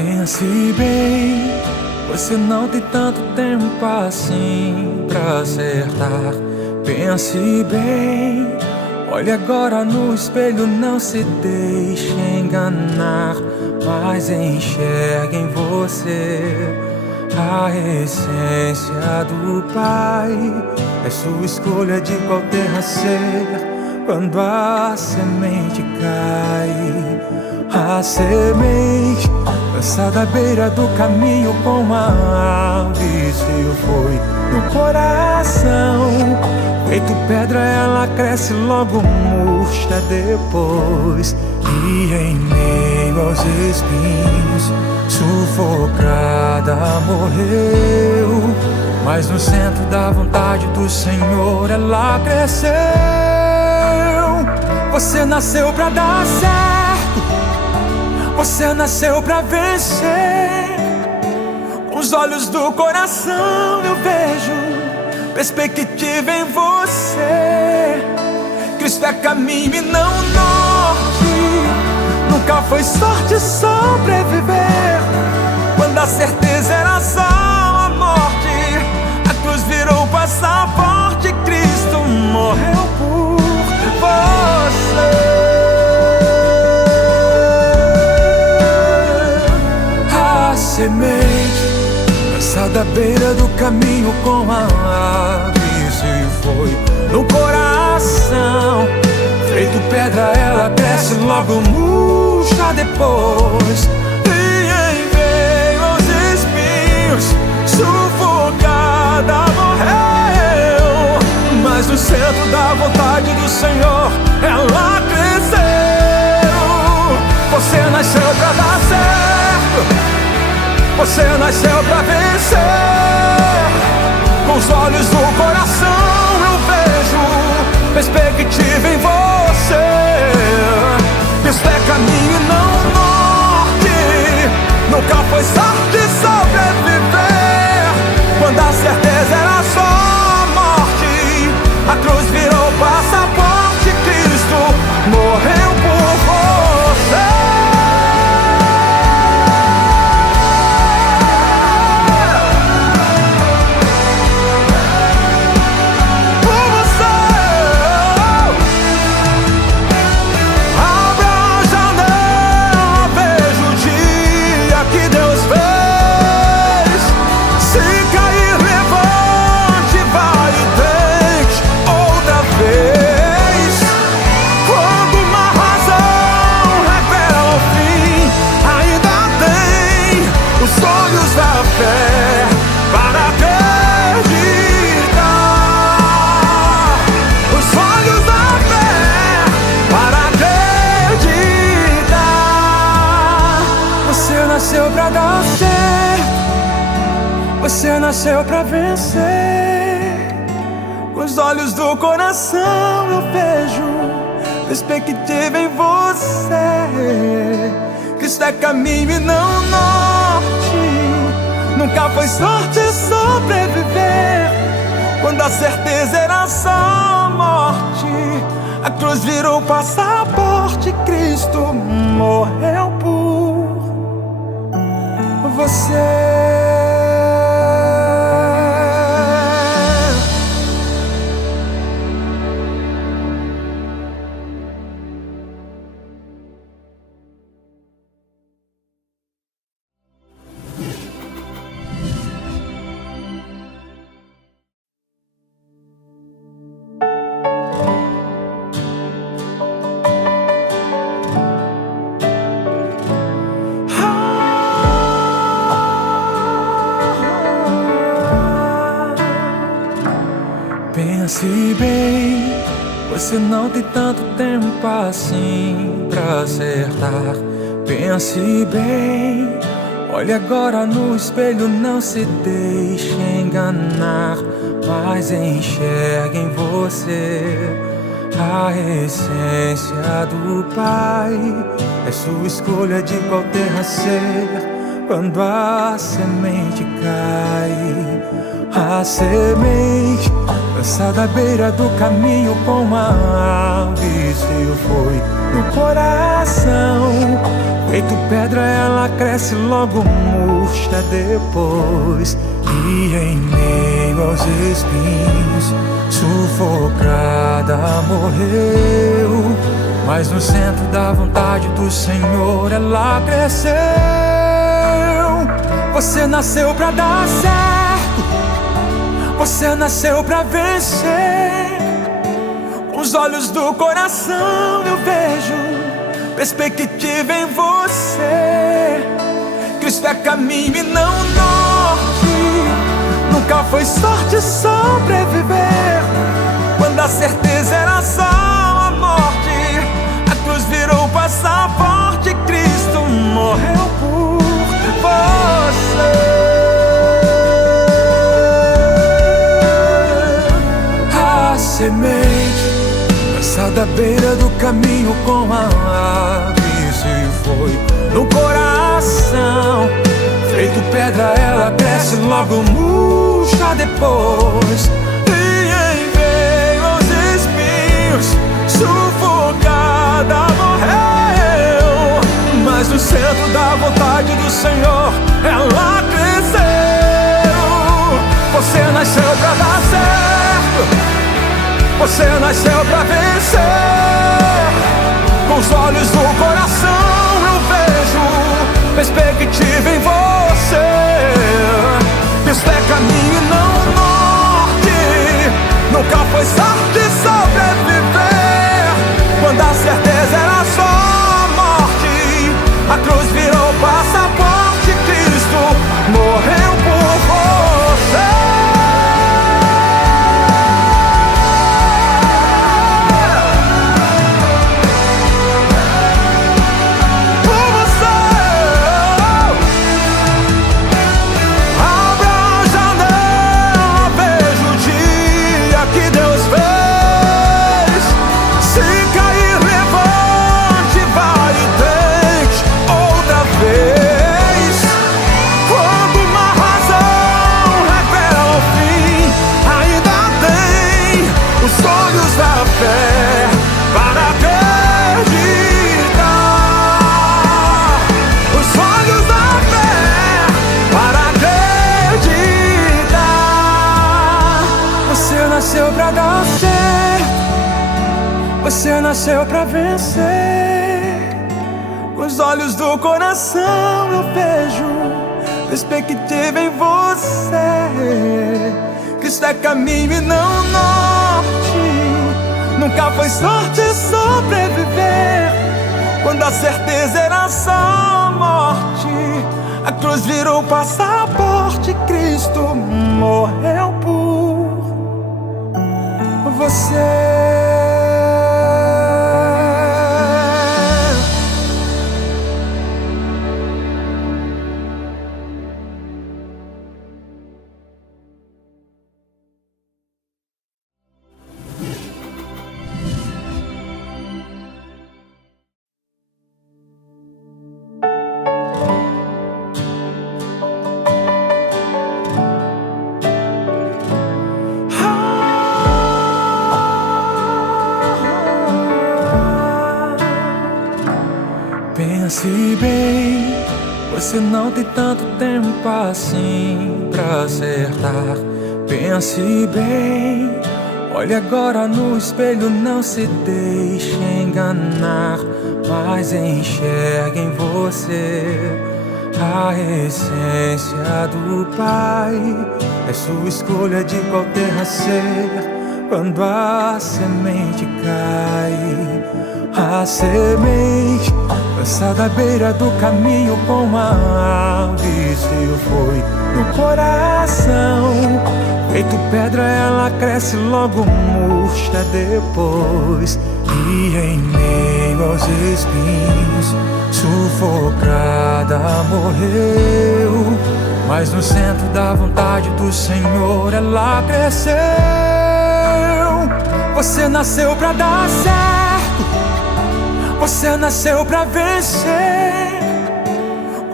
Pense bem, você não tem tanto tempo assim pra acertar. Pense bem, olhe agora no espelho, não se deixe enganar, mas enxergue em você a essência do Pai. É sua escolha de qual terra ser. Quando a semente cai, a semente lançada à beira do caminho com a ave se foi no coração. Feito pedra ela cresce, logo murcha depois. E em meio aos espinhos, sufocada morreu. Mas no centro da vontade do Senhor ela cresceu. Você nasceu pra dar certo, você nasceu pra vencer. Com os olhos do coração eu vejo perspectiva em você. Cristo é caminho e não norte. Nunca foi sorte sobreviver. Quando a certeza era só a morte, a cruz virou passaporte. Cristo morreu por você. A semente lançada à beira do caminho com a ave se foi no coração. Feito pedra ela cresce, logo murcha depois. E em meio aos espinhos, sufocada morreu. Mas no centro da vontade do Senhor ela cresceu. Você nasceu pra dar certo, você nasceu pra vencer. Com os olhos do coração eu vejo perspectiva em você. Cristo é caminho e não norte. Nunca foi sorte sobreviver. Quando a certeza era só a morte, a cruz virou passaporte. Cristo morreu por você. Você nasceu pra vencer. Com os olhos do coração eu vejo perspectiva em você. Cristo é caminho e não norte. Nunca foi sorte sobreviver. Quando a certeza era só a morte, a cruz virou passaporte. Cristo morreu por você. Pense bem, você não tem tanto tempo assim pra acertar. Pense bem, olhe agora no espelho, não se deixe enganar, mas enxergue em você a essência do Pai. É sua escolha de qual terra ser. quando a semente cai. A semente lançada à beira do caminho com a ave, se foi no coração. Feito pedra ela cresce, logo murcha depois. E em meio aos espinhos, sufocada morreu. Mas no centro da vontade do Senhor ela cresceu. Você nasceu pra dar certo, você nasceu pra vencer. Com os olhos do coração eu vejo perspectiva em você. Cristo é caminho e não norte. Nunca foi sorte sobreviver quando a certeza era só a morte. A cruz virou passaporte, Cristo morreu por você. A semente lançada à beira do caminho com a ave, se foi no coração. Feito pedra ela cresce, logo murcha depois. E em meio aos espinhos, sufocada morreu. Mas no centro da vontade do Senhor ela cresceu. Você nasceu pra dar certo, você nasceu pra vencer. Com os olhos do coração eu vejo perspectiva em você. Cristo é caminho e não norte. Nunca foi sorte sobreviver quando a certeza era só a morte. A cruz virou passaporte, Cristo morreu por você. Você nasceu pra vencer. Com os olhos do coração eu vejo perspectiva em você. Cristo é caminho e não norte. Nunca foi sorte sobreviver quando a certeza era só a morte. A cruz virou passaporte, Cristo morreu por você. Pense bem, você não tem tanto tempo assim pra acertar. Pense bem, olhe agora no espelho, não se deixe enganar. Mas enxergue em você a essência do Pai. É sua escolha de qual terra ser. Quando a semente cai, a semente lançada à beira do caminho com a ave, se foi no coração. Feito pedra ela cresce, logo murcha depois. E em meio aos espinhos, sufocada morreu. Mas no centro da vontade do Senhor ela cresceu. Você nasceu pra dar certo, você nasceu pra vencer.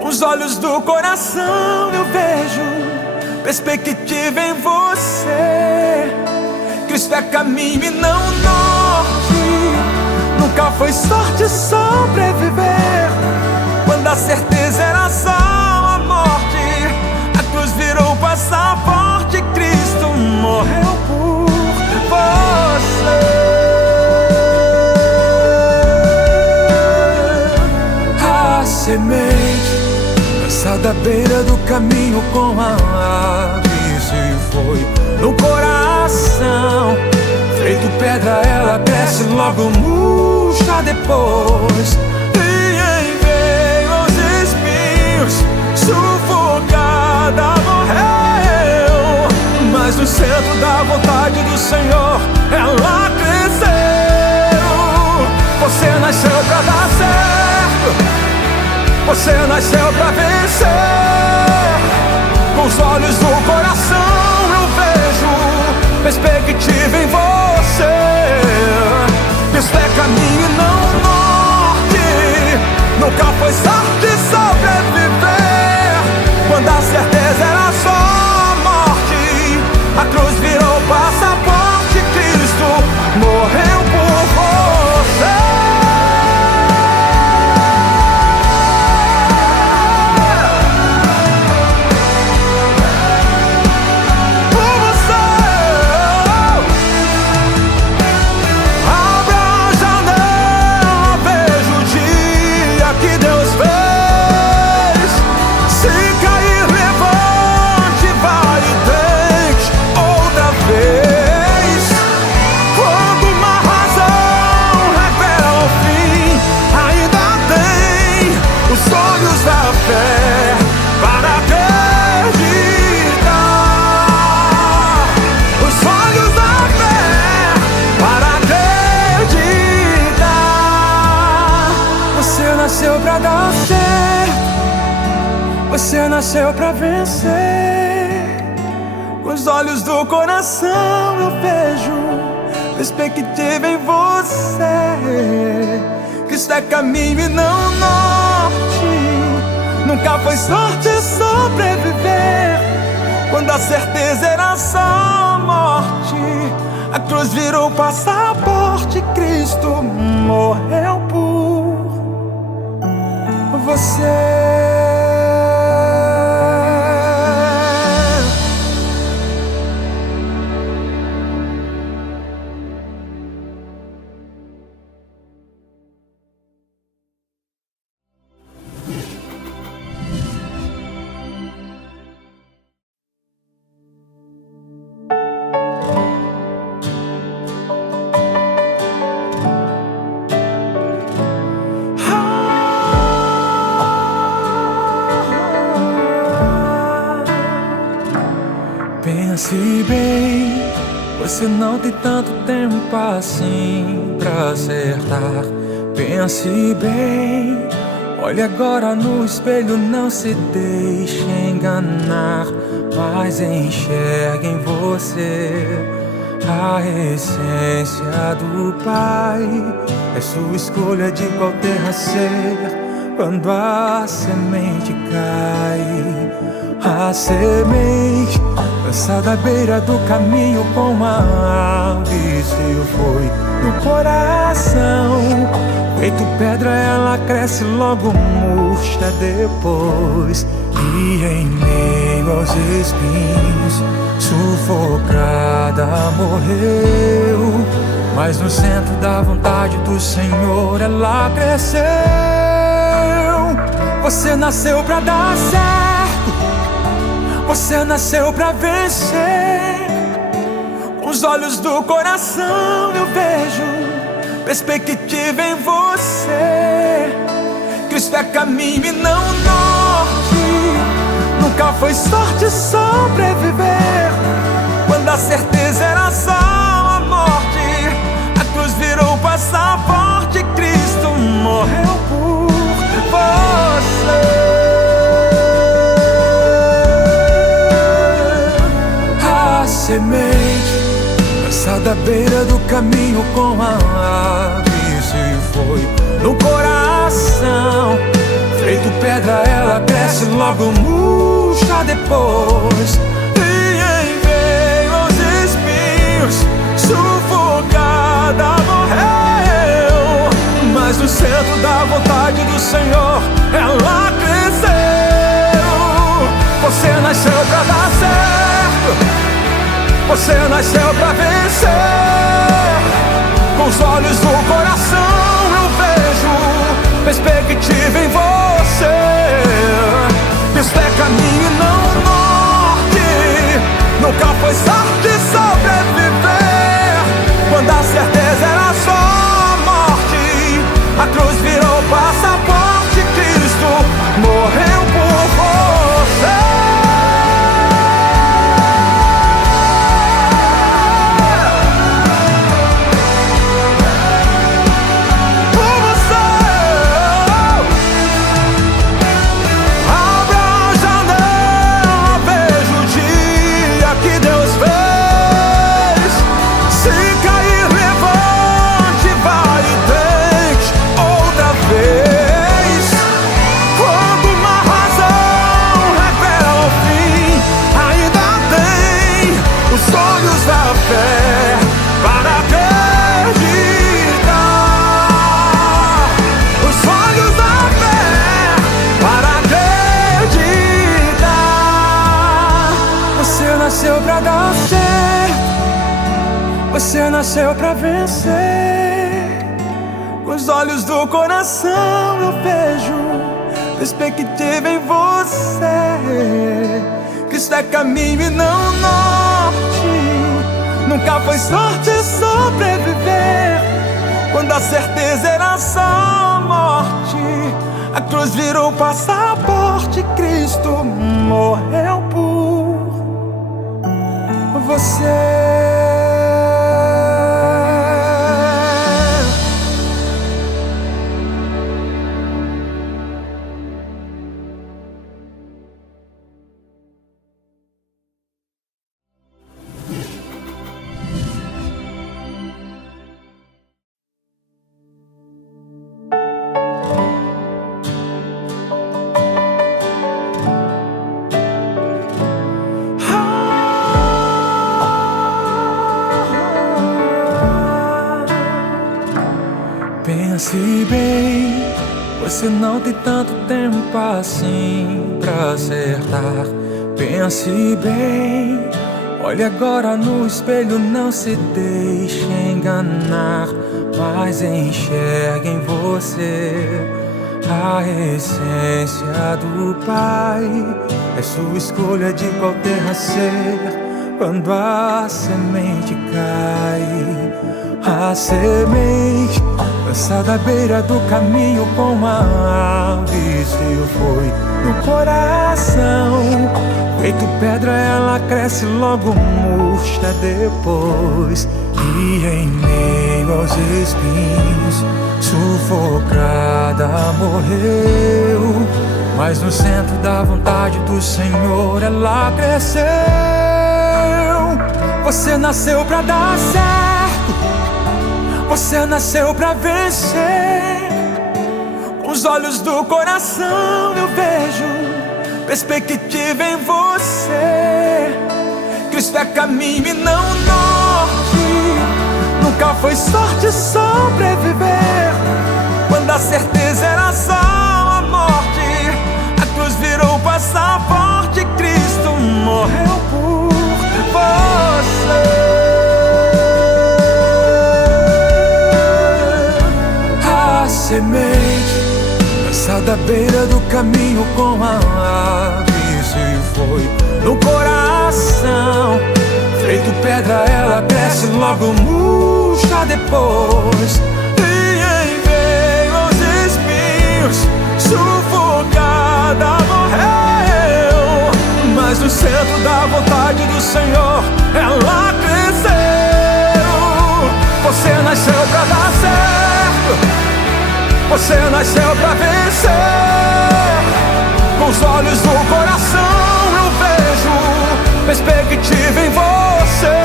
Com os olhos do coração eu vejo perspectiva em você. Cristo é caminho e não norte. Nunca foi sorte sobreviver quando a certeza era só a morte. A cruz virou passaporte, Cristo morreu por você. A semente lançada à beira do caminho com a ave se foi no coração. Feito pedra ela cresce, logo murcha depois. E em meio aos espinhos, sufocada morreu. Mas no centro da vontade do Senhor ela cresceu. Você nasceu pra dar certo, você nasceu pra vencer. Com os olhos do coração eu vejo perspectiva em você. Isso é caminho e não norte. Nunca foi sorte sobreviver quando a certeza era só a morte. A cruz virou passaporte, Cristo morreu por você. Você nasceu pra vencer. Com os olhos do coração eu vejo perspectiva em você. Cristo é caminho e não norte. Nunca foi sorte sobreviver quando a certeza era só a morte. A cruz virou passaporte, Cristo morreu por você. Pense bem, você não tem tanto tempo assim pra acertar. Pense bem, olhe agora no espelho, não se deixe enganar, mas enxergue em você a essência do Pai. É sua escolha de qual terra ser quando a semente cai. A semente lançada à beira do caminho com a ave se foi no coração. Feito pedra ela cresce, logo murcha depois. E em meio aos espinhos, sufocada morreu. Mas no centro da vontade do Senhor ela cresceu. Você nasceu pra dar certo, você nasceu pra vencer. Com os olhos do coração eu vejo perspectiva em você. Cristo é caminho e não norte. Nunca foi sorte sobreviver quando a certeza era só a morte. A cruz virou passaporte, Cristo morreu por você. Semente lançada à beira do caminho com a ave se foi no coração. Feito pedra ela cresce, logo murcha depois. E em meio aos espinhos, sufocada morreu. Mas no centro da vontade do Senhor ela cresceu. Você nasceu pra dar certo, você nasceu pra vencer. Com os olhos do coração eu vejo perspectiva em você. Isso é caminho e não norte. Nunca foi sorte sobreviver. Quando a certeza era só a morte, a cruz virou passaporte. Cristo morreu por você. Você nasceu pra vencer. Com os olhos do coração eu vejo perspectiva em você. Cristo é caminho e não norte. Nunca foi sorte sobreviver. Quando a certeza era só a morte, a cruz virou passaporte. Cristo morreu por você. Pense bem, você não tem tanto tempo assim pra acertar. Pense bem, olhe agora no espelho, não se deixe enganar, mas enxergue em você a essência do Pai. É sua escolha de qual terra ser quando a semente cai. A semente lançada à beira do caminho com a ave se foi no coração. Feito pedra ela cresce, logo murcha depois. E em meio aos espinhos, sufocada morreu. Mas no centro da vontade do Senhor ela cresceu. Você nasceu pra dar certo, você nasceu pra vencer. Com os olhos do coração eu vejo perspectiva em você. Cristo é caminho e não norte. Nunca foi sorte sobreviver. Quando a certeza era só a morte, a cruz virou passaporte. Cristo morreu por você. Semente lançada à beira do caminho com a ave se foi no coração. Feito pedra ela cresce, logo murcha depois. E em meio aos espinhos, sufocada morreu. Mas no centro da vontade do Senhor ela cresceu. Você nasceu pra dar certo, você nasceu pra vencer. Com os olhos do coração eu vejo perspectiva em você.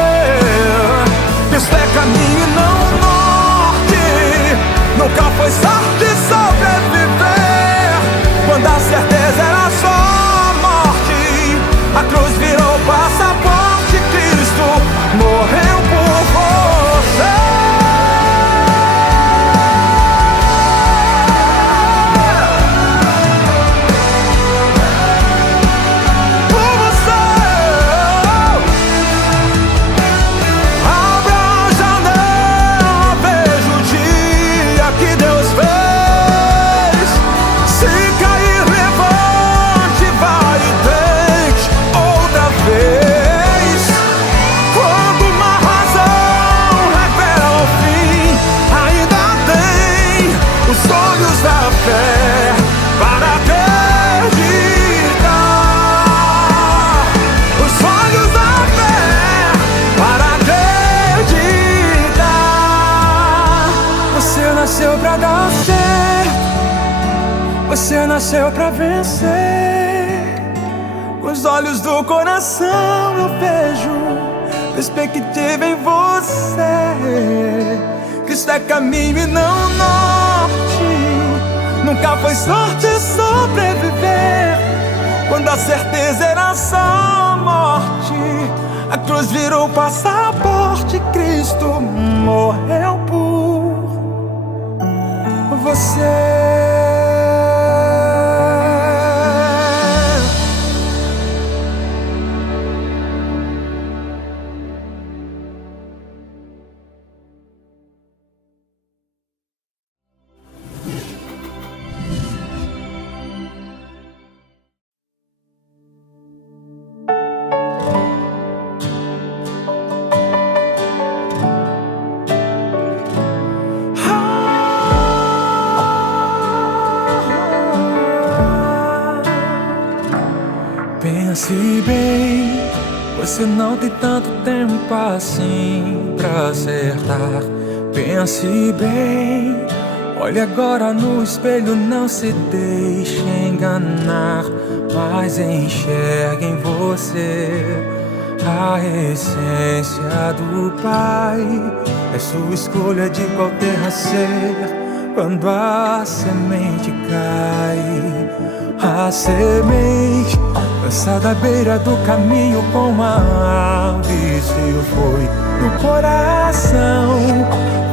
Isso é caminho e não norte. Nunca foi sorte sobreviver. nasceu pra vencer. Com os olhos do coração eu vejo perspectiva em você. Cristo é caminho e não norte. Nunca foi sorte sobreviver quando a certeza era só a morte. A cruz virou passaporte, Cristo morreu por você. Pense bem, você não tem tanto tempo assim pra acertar. Pense bem, olhe agora no espelho, não se deixe enganar, mas enxergue em você a essência do Pai. É sua escolha de qual terra ser quando a semente cai. A semente lançada à beira do caminho com uma ave se foi no coração.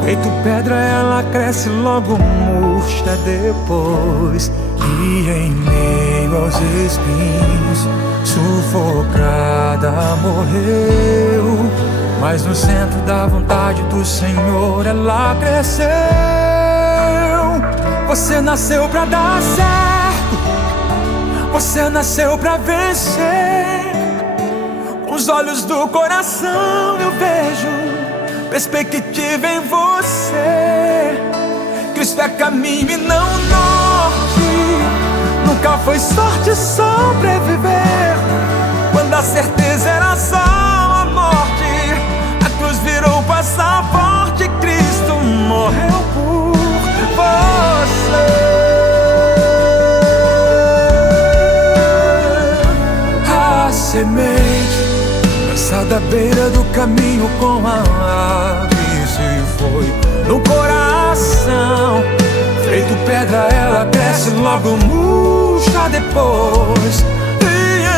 Feito pedra ela cresce, logo murcha depois. E em meio aos espinhos, sufocada morreu. Mas no centro da vontade do Senhor ela cresceu. Você nasceu pra dar certo. Você nasceu pra vencer. Com os olhos do coração eu vejo perspectiva em você. Cristo é caminho e não norte. Nunca foi sorte sobreviver quando a certeza era só a morte. A cruz virou passaporte, Cristo morreu por você. Semente lançada à beira do caminho com a ave se foi no coração. Feito pedra ela cresce, logo murcha depois. E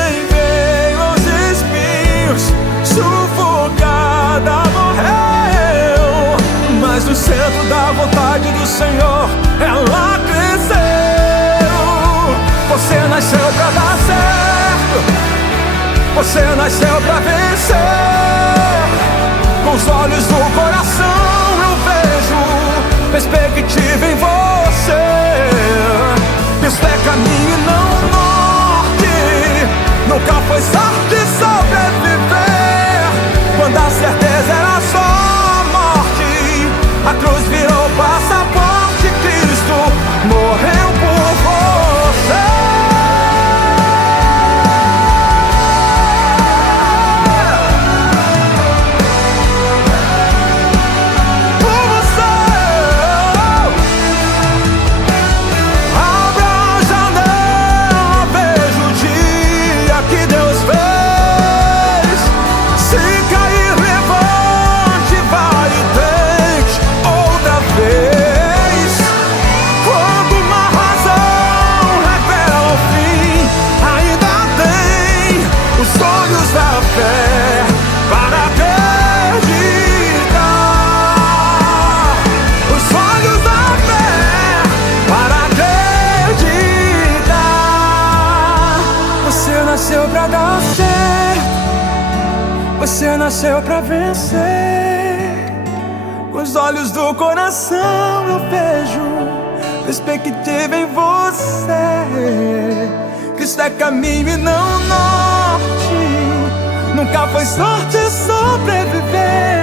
em meio aos espinhos, sufocada morreu. Mas no centro da vontade do Senhor ela cresceu. Você nasceu pra dar certo. Você nasceu pra vencer. Com os olhos do coração eu vejo perspectiva em você. Cristo é caminho e não norte. Nunca foi sorte sobreviver quando a certeza era só a morte. A cruz virou passaporte, Cristo morreu por você. Você nasceu pra vencer. Com os olhos do coração eu vejo perspectiva em você. Cristo é caminho e não norte. Nunca foi sorte sobreviver